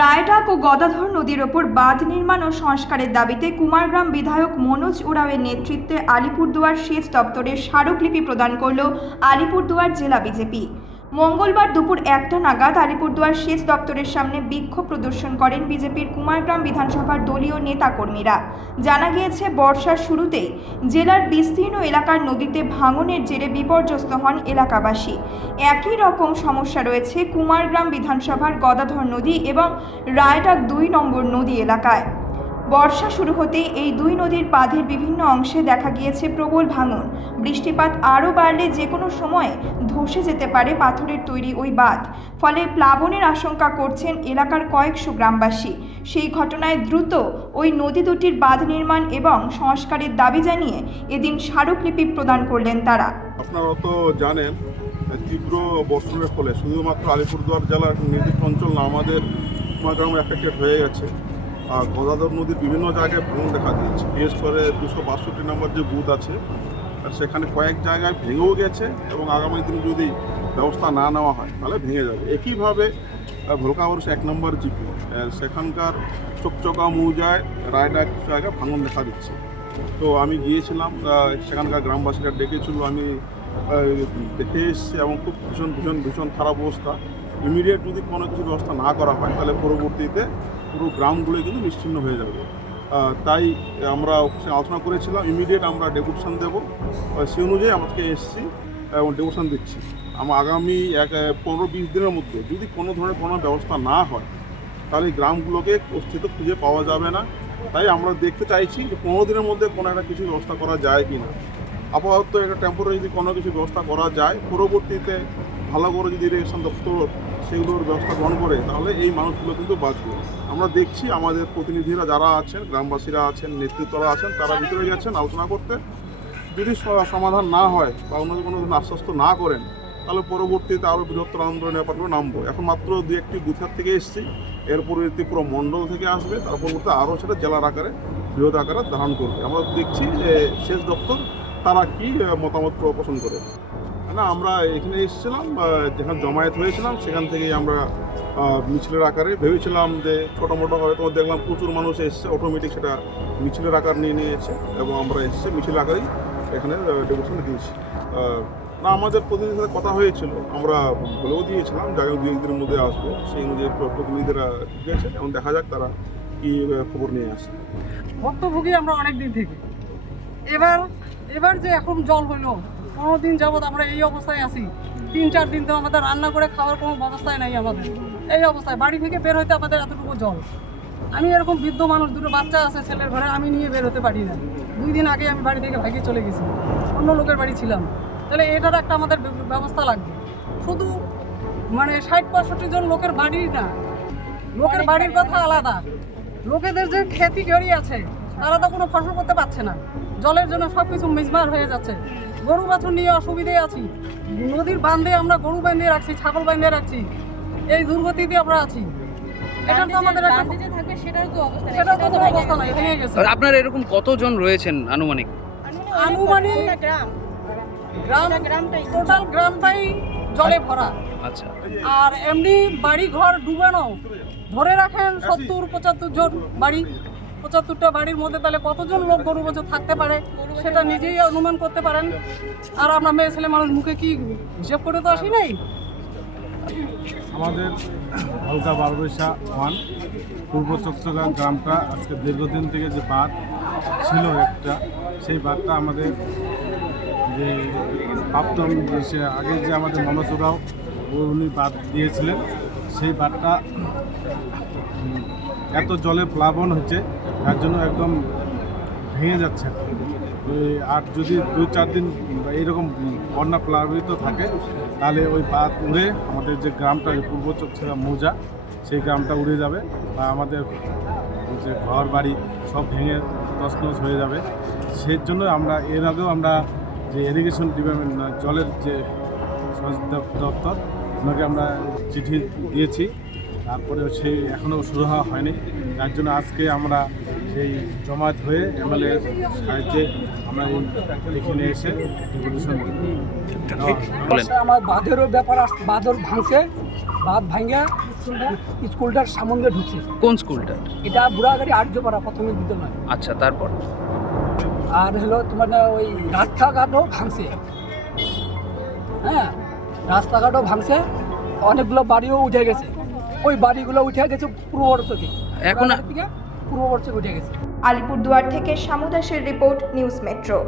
রায়ডাক ও গদাধর নদীর ওপর বাঁধ নির্মাণ ও সংস্কারের দাবিতে কুমারগ্রাম বিধায়ক মনোজ ওরাওয়ের নেতৃত্বে আলিপুরদুয়ার সেচ দপ্তরে স্মারকলিপি প্রদান করল আলিপুরদুয়ার জেলা বিজেপি। মঙ্গলবার দুপুর 1টা নাগাদ আলিপুরদুয়ার সেচ দপ্তরের সামনে বিক্ষোভ প্রদর্শন করেন বিজেপির কুমারগ্রাম বিধানসভার দলীয় নেতাকর্মীরা। জানা গিয়েছে, বর্ষার শুরুতেই জেলার বিস্তীর্ণ এলাকার নদীতে ভাঙনের জেরে বিপর্যস্ত হন এলাকাবাসী। একই রকম সমস্যা রয়েছে কুমারগ্রাম বিধানসভার গদাধর নদী এবং রায়ডাক 2 নম্বর নদী এলাকায়। বর্ষা শুরু হতেই এই দুই নদীর বাঁধের বিভিন্ন অংশে দেখা গিয়েছে প্রবল ভাঙন। বৃষ্টিপাত আরও বাড়লে যে কোনো সময়ে ধসে যেতে পারে পাথরের তৈরি ওই বাঁধ। ফলে প্লাবনের আশঙ্কা করছেন এলাকার কয়েকশো গ্রামবাসী। সেই ঘটনায় দ্রুত ওই নদী দুটির বাঁধ নির্মাণ এবং সংস্কারের দাবি জানিয়ে এদিন স্মারকলিপি প্রদান করলেন তারা। আপনারা তো জানেন, তীব্র বর্ষণের ফলে শুধুমাত্র আলিপুরদুয়ার জেলার নির্দিষ্ট অঞ্চল না, আমাদের কুমারগ্রাম এফেক্টেড হয়ে গেছে। আর গদাধর নদীর বিভিন্ন জায়গায় ভাঙন দেখা দিয়েছে। বিশেষ করে 262 নম্বর যে বুথ আছে, আর সেখানে কয়েক জায়গায় ভেঙেও গেছে এবং আগামী দিনে যদি ব্যবস্থা না নেওয়া হয় তাহলে ভেঙে যাবে। একইভাবে ভোলকাবরস 1 নম্বর জিপি, সেখানকার চকচকা মৌজায় রায়ডাক কিছু জায়গায় ভাঙন দেখা দিচ্ছে। তো আমি গিয়েছিলাম, সেখানকার গ্রামবাসীরা ডেকেছিল, আমি দেখে এসেছি এবং খুব ভীষণ খারাপ অবস্থা। ইমিডিয়েট যদি কোনো কিছু ব্যবস্থা না করা হয় তাহলে পরবর্তীতে পুরো গ্রামগুলো কিন্তু নিশ্চিহ্ন হয়ে যাবে। তাই আমরা আলোচনা করেছিলাম, ইমিডিয়েট আমরা ডেপুটেশন দেবো। সেই অনুযায়ী আমাকে এসেছি এবং ডেপুটেশন দিচ্ছি। আগামী 15-20 দিনের মধ্যে যদি কোনো ধরনের কোনো ব্যবস্থা না হয় তাহলে গ্রামগুলোকে অস্তিত্ব খুঁজে পাওয়া যাবে না। তাই আমরা দেখতে চাইছি যে 15 দিনের মধ্যে কোনো একটা কিছু ব্যবস্থা করা যায় কি না। আপাতত একটা টেম্পোরারি যদি কোনো কিছু ব্যবস্থা করা যায়, পরবর্তীতে ভালো করে যদি ইরিগেশন দপ্তর সেগুলোর ব্যবস্থা গ্রহণ করে তাহলে এই মানুষগুলো কিন্তু বাঁচবে। আমরা দেখছি আমাদের প্রতিনিধিরা যারা আছেন, গ্রামবাসীরা আছেন, নেতৃত্বরা আছেন, তারা ভিতরে গেছেন আলোচনা করতে। যদি সমাধান না হয় বা অন্য কোনো ধরনের আশ্বস্ত না করেন তাহলে পরবর্তীতে আরও বৃহত্তর আন্দোলনের ব্যাপারে নামবো। এখন মাত্র 2-1টি বুথের থেকে এসেছি, এর পরবর্তী পুরো মণ্ডল থেকে আসবে, তার পরবর্তী আরও সেটা জেলার আকারে বৃহৎ আকারে ধারণ করবে। আমরা দেখছি যে সেচ দপ্তর তারা কী মতামত পোষণ করে। না, আমরা এখানে এসেছিলাম, যেখানে জমায়েত হয়েছিলাম সেখান থেকেই আমরা মিছিলের আকারে ভেবেছিলাম যে ছোটো মোটো হবে। তোমার দেখলাম প্রচুর মানুষ এসছে, অটোমেটিক সেটা মিছিলের আকার নিয়েছে এবং আমরা এসেছি মিছিলের আকারেই এখানে ডেপুটেশন দিয়েছি। না, আমাদের প্রতিনিধির সাথে কথা হয়েছিল, আমরা বলেও দিয়েছিলাম যাই হোক 2-1 দিনের মধ্যে আসবো। সেই অনুযায়ী প্রতিনিধিরা গেছে এবং দেখা যাক তারা কী খবর নিয়ে আসে। ভুক্তভোগী আমরা অনেক দিন থেকে। এবার যে এখন জল হলো, 15 দিন যাবৎ আমরা এই অবস্থায় আছি। 3-4 দিন তো আমাদের রান্না করে খাওয়ার কোনো ব্যবস্থাই নাই আমাদের। এই অবস্থায় বাড়ি থেকে বের হইতে আমাদের এতটুকু জল। আমি এরকম বৃদ্ধ মানুষ, 2টো বাচ্চা আছে ছেলের ঘরে, আমি নিয়ে বের হতে পারি না। 2 দিন আগে আমি বাড়ি থেকে ভাগে চলে গেছি, অন্য লোকের বাড়ি ছিলাম। তাহলে এটার একটা আমাদের ব্যবস্থা লাগবে। শুধু 60-65 জন লোকের বাড়ি না, লোকের বাড়ির কথা আলাদা। লোকেদের যে খেতি ঘড়ি আছে তারা তো কোনো ফসল করতে পারছে না, জলের জন্য সব কিছু মিসমার হয়ে যাচ্ছে। গরু বাছুর নিয়ে অসুবিধায় আছি। নদীর বাঁধে আমরা গরু বাঁধিয়ে রাখছি, ছাগল বাঁধিয়ে রাখছি, এই দুর্গতিতে আমরা আছি। এটা তো আমাদের সেটাও তো অবস্থা নাই, ভেঙে গেছে। আপনার এরকম কতজন রয়েছেন আনুমানিক? টোটাল গ্রামটাই জলে ভরা। আচ্ছা। আর এমনি বাড়ি ঘর ডুবানো ধরে রাখেন 70-75 জন বাড়ি। 75টা বাড়ির মধ্যে তাহলে কতজন লোক গরু বছর থাকতে পারে সেটা নিজেই অনুমান করতে পারেন। আর আমরা মেয়ে ছেলে মানুষ মুখে কি হিসেব করে তো আসি নাই। আমাদের হালকা বারবৈশা 1 পূর্ব চকচকা গ্রামটা আজকে দীর্ঘদিন থেকে যে বাঁধ ছিল একটা, সেই বাঁধটা আমাদের যে প্রাপ্তম সে আগে যে আমাদের মনোজরাও উনি বাঁধ দিয়েছিলেন, সেই বাঁধটা এত জলে প্লাবন হচ্ছে তার জন্য একদম ভেঙে যাচ্ছে। আর যদি 2-4 দিন এইরকম বন্যা প্লাবিত থাকে তাহলে ওই বাঁধ উড়ে আমাদের যে গ্রামটা পূর্ব চকচকা মৌজা, সেই গ্রামটা উড়ে যাবে বা আমাদের যে ঘর বাড়ি সব ভেঙে তছনছ হয়ে যাবে। সেই জন্য আমরা এর আগেও আমরা যে ইরিগেশন ডিপার্টমেন্ট জলের যে দপ্তর ওনাকে আমরা চিঠি দিয়েছি, তারপরে সেই এখনও শুরু হওয়া হয়নি। তার জন্য আজকে আমরা সেই জমায়েত হয়ে এমএলএ সাহায্যে আমরা এখানে এসে ডেপুটেশন আমার বাঁধেরও ব্যাপার, বাঁধ ভাঙছে, বাঁধ ভাঙে স্কুলটার সামনে ঢুকছে। কোন স্কুলটা? এটা বুড়াগাড়ি আর্যপাড়া প্রাথমিক বিদ্যালয়। আচ্ছা, তারপর? আর হলো তোমার না ওই রাস্তাঘাটও ভাঙছে, হ্যাঁ রাস্তাঘাটও ভাঙছে, অনেকগুলো বাড়িও উঠে গেছে। ওই বাড়িগুলো উঠে গেছে পূর্ববর্ষকে, এখন পূর্ববর্ষকে উঠে গেছে। আলিপুরদুয়ার থেকে শামু দাসের রিপোর্ট, নিউজ মেট্রো।